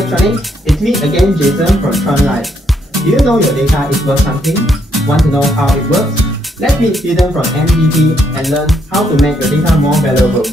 Hi Tronics, it's me again, Jason from TronLive. Do you know your data is worth something? Want to know how it works? Let's meet Eden from MDT and learn how to make your data more valuable.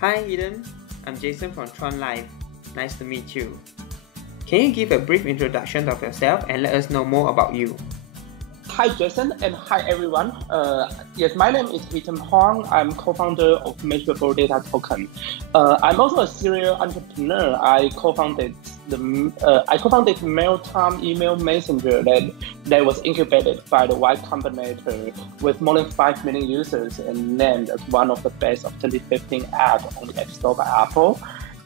Hi Eden, I'm Jason from TronLive. Nice to meet you. Can you give a brief introduction of yourself and let us know more about you? Hi Jason and hi everyone. Yes, my name is Eden Huang. I'm co-founder of Measurable Data Token. I'm also a serial entrepreneur. I co-founded mail-time email messenger that was incubated by the Y Combinator with more than 5 million users and named as one of the best of 2015 app on the App Store by Apple.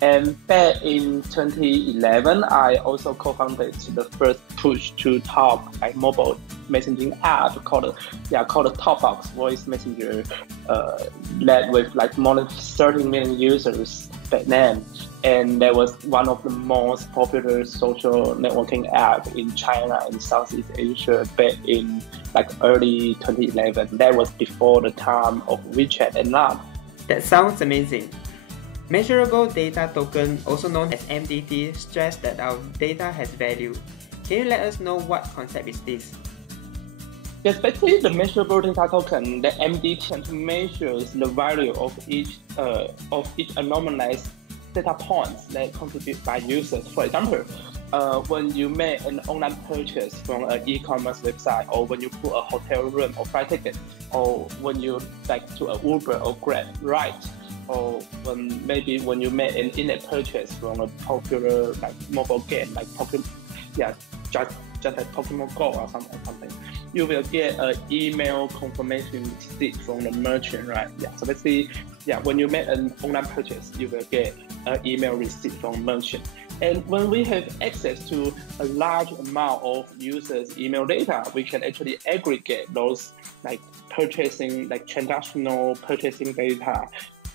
And back in 2011, I also co-founded the first push-to-talk mobile messaging app called Talkbox Voice Messenger, led with more than 30 million users back then. And that was one of the most popular social networking app in China and Southeast Asia back in early 2011. That was before the time of WeChat and Line. That sounds amazing. Measurable Data Token, also known as MDT, stress that our data has value. Can you let us know what concept is this? Yes, basically the Measurable Data Token, the MDT, measures the value of each anonymized data points that contributed by users. For example, when you make an online purchase from an e-commerce website, or when you book a hotel room or flight ticket, or when you to an Uber or Grab ride, or when you make an in-app purchase from a popular mobile game just like Pokemon Go or something, you will get an email confirmation receipt from the merchant, right? So basically, when you make an online purchase, you will get an email receipt from merchant. And when we have access to a large amount of users' email data, we can actually aggregate those transactional purchasing data,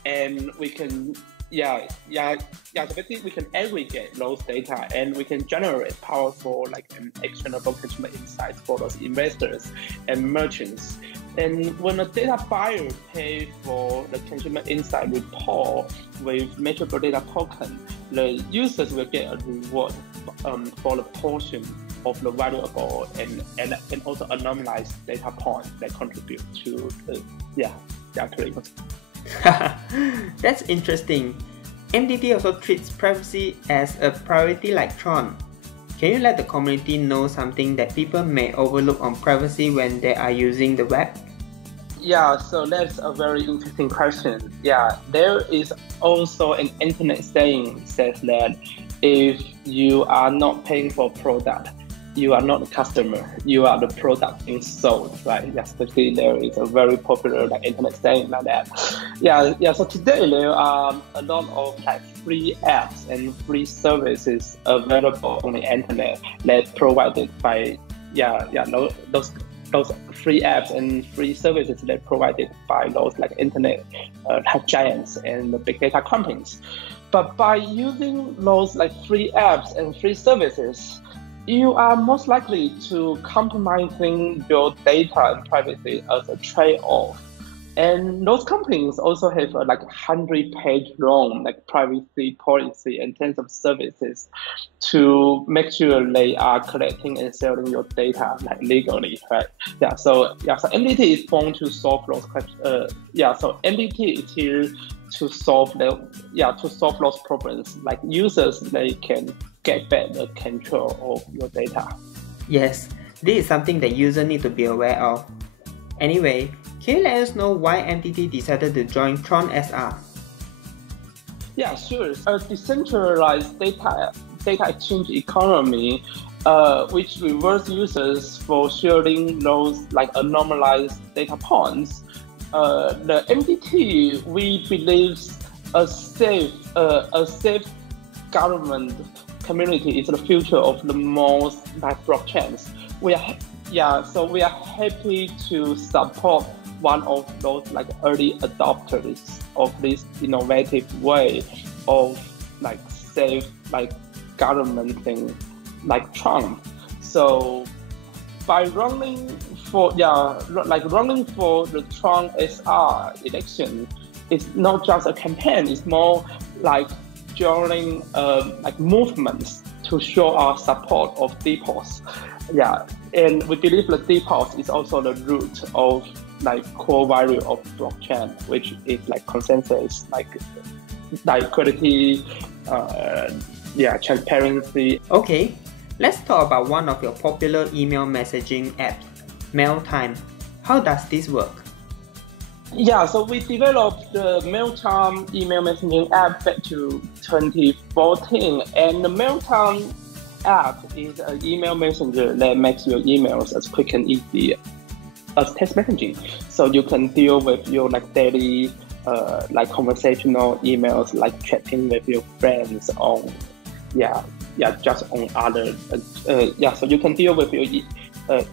and we can so basically we can aggregate those data and we can generate powerful and actionable consumer insights for those investors and merchants. And when a data buyer pays for the consumer insight report with Measurable Data Token, the users will get a reward for the portion of the valuable and also anonymized data points that contribute to the That's interesting. MDT also treats privacy as a priority like TRON. Can you let the community know something that people may overlook on privacy when they are using the web? So that's a very interesting question. There is also an internet saying says that if you are not paying for a product, you are not a customer, you are the product being sold, right? Especially there is a very popular internet saying like that. So today there are a lot of free apps and free services available on the internet that provided by those free apps and free services that provided by those internet tech giants and the big data companies. But by using those free apps and free services, you are most likely to compromising your data and privacy as a trade-off. And those companies also have a 100-page long privacy policy and terms of services to make sure they are collecting and selling your data legally, right? So MDT is born to solve those questions. So MDT is here to solve those problems. Users, they can get back the control of your data. Yes, this is something that users need to be aware of. Anyway, can you let us know why MDT decided to join TronSR? Sure. A decentralized data exchange economy, which rewards users for sharing those anonymized data points. The MDT, we believe a safe government community is the future of the most blockchains. We are happy to support one of those early adopters of this innovative way of safe government thing like TRON. So by running for the TRON SR election, it's not just a campaign. It's more like joining like movements to show our support of depots. Yeah, and we believe the depots is also the root of like core value of blockchain, which is like consensus, like quality, transparency. Okay, let's talk about one of your popular email messaging apps, MailTime. How does this work? Yeah, so we developed the MailTime email messaging app back to 2014, and the MailTime app is an email messenger that makes your emails as quick and easy as text messaging. So you can deal with your like daily, like conversational emails, like chatting with your friends on, just on other, so you can deal with your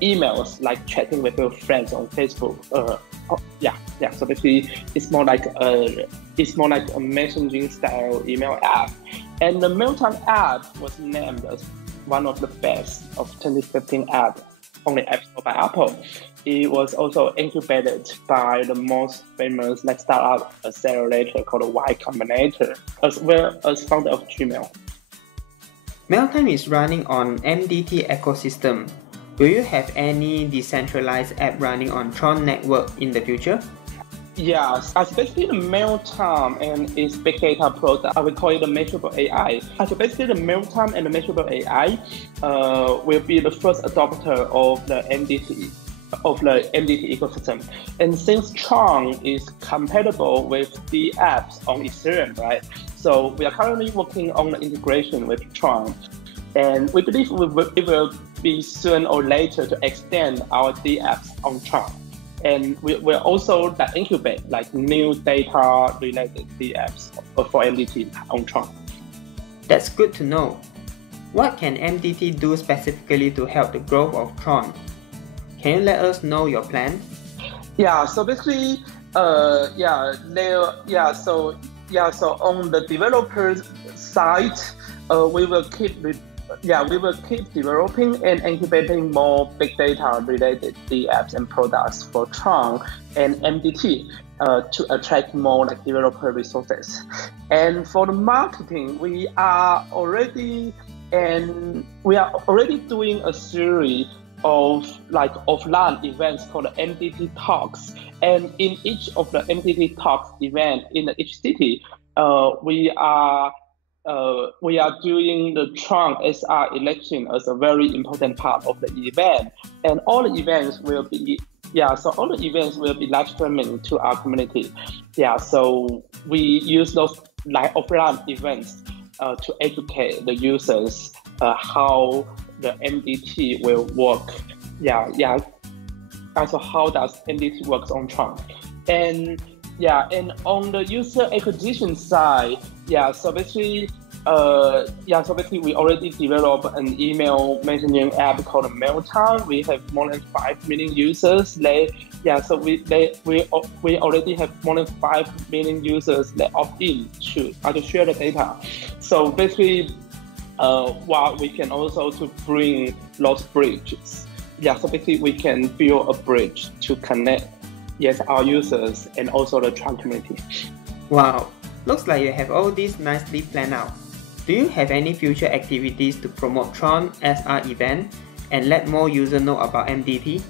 emails like chatting with your friends on Facebook. So basically, it's more like a messaging style email app. And the MailTime app was named as one of the best of 2015 app on the App Store by Apple. It was also incubated by the most famous like startup accelerator called Y Combinator, as well as founder of Gmail. MailTime is running on MDT ecosystem. Will you have any decentralized app running on TRON network in the future? Yes, especially the MailTime and its big data product, I would call it the measurable AI. So basically the MailTime and the measurable AI will be the first adopter of the MDT ecosystem. And since TRON is compatible with the apps on Ethereum, right? So we are currently working on the integration with TRON. And we believe it will be soon or later to extend our D apps on TRON. And we will also incubate like new data related D apps for MDT on TRON. That's good to know. What can MDT do specifically to help the growth of TRON? Can you let us know your plan? Yeah, so basically, so on the developers side, we will keep developing and incubating more big data related D apps and products for TRON and MDT to attract more like developer resources. And for the marketing, we are already doing a series of like offline events called MDT Talks. And in each of the MDT Talks event in each city, we are doing the TRON SR election as a very important part of the event, and all the events will be live streaming to our community. So we use those like offline events to educate the users how the MDT will work. Also how does MDT works on TRON, and on the user acquisition side, so basically we already developed an email messaging app called MailTime. We have more than 5 million users. We already have more than 5 million users that opt in to share the data. So basically, what we can also to bring those bridges. So basically we can build a bridge to connect our users and also the TRON community. Wow, looks like you have all this nicely planned out. Do you have any future activities to promote TRON SR event and let more users know about MDT?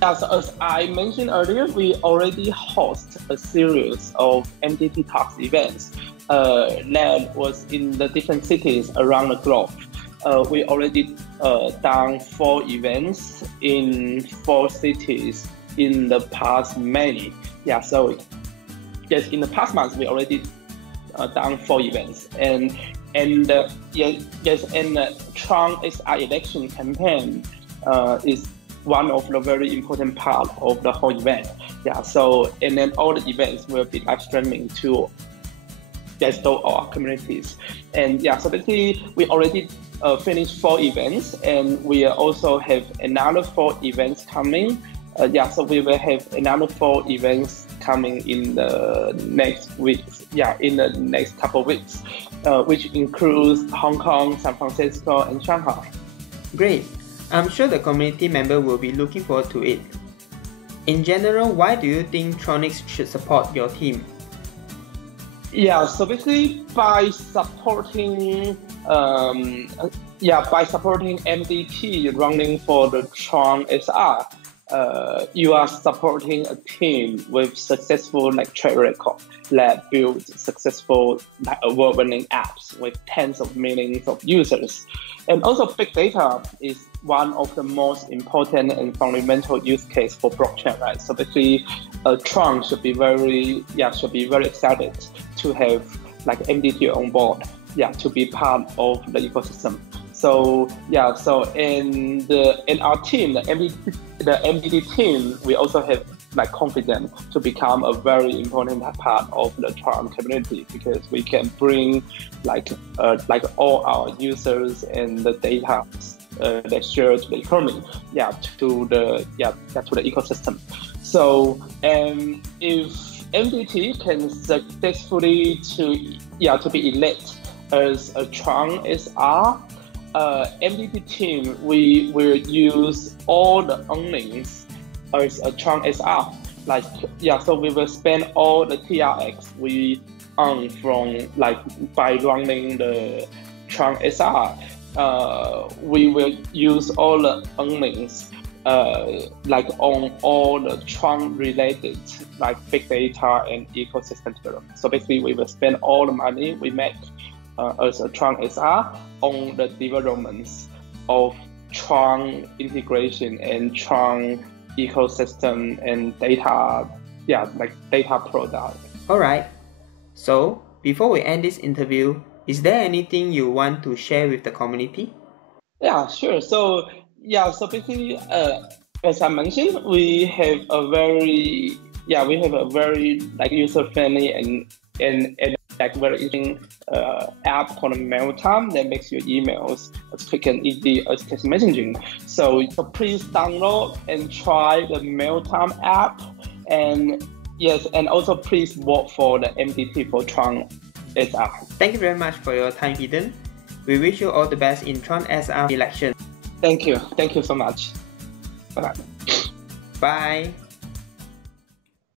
So as I mentioned earlier, we already host a series of MDT Talks events that was in the different cities around the globe. We already done 4 events in 4 cities in the past May. So yes, in the past months we already done 4 events, and the TRON SR election campaign is one of the very important part of the whole event. So and then all the events will be live streaming to our communities. And so basically we already finished 4 events, and we also have another 4 events coming. So we will have another 4 events coming in the next weeks. In the next couple of weeks, which includes Hong Kong, San Francisco, and Shanghai. Great! I'm sure the community member will be looking forward to it. In general, why do you think Tronics should support your team? Yeah, so basically by supporting MDT running for the TRON SR, you are supporting a team with successful track record that builds successful award-winning apps with tens of millions of users. And also big data is one of the most important and fundamental use case for blockchain, right? So basically, TRON should be very excited to have MDT on board, to be part of the ecosystem. So in our team, the MDT team, we also have confidence to become a very important part of the TRON community, because we can bring all our users and the data that share to the economy, to the ecosystem. So if MDT can successfully to be elected as a TRON SR, MDT team, we will use all the earnings as a TRON SR. So we will spend all the TRX we earn from by running the TRON SR. We will use all the earnings on all the TRON related big data and ecosystem development. So basically, we will spend all the money we make as a TRON SR on the developments of TRON integration and TRON ecosystem and data, data product. Alright, so before we end this interview, is there anything you want to share with the community? Yeah, sure. So basically, as I mentioned, we have a very user-friendly and very interesting app called Mailtime that makes your emails as quick and easy as text messaging. So please download and try the Mailtime app, and also please vote for the MDT for TRON SR. Thank you very much for your time, Eden. We wish you all the best in TRON SR election. Thank you so much. Bye. Bye.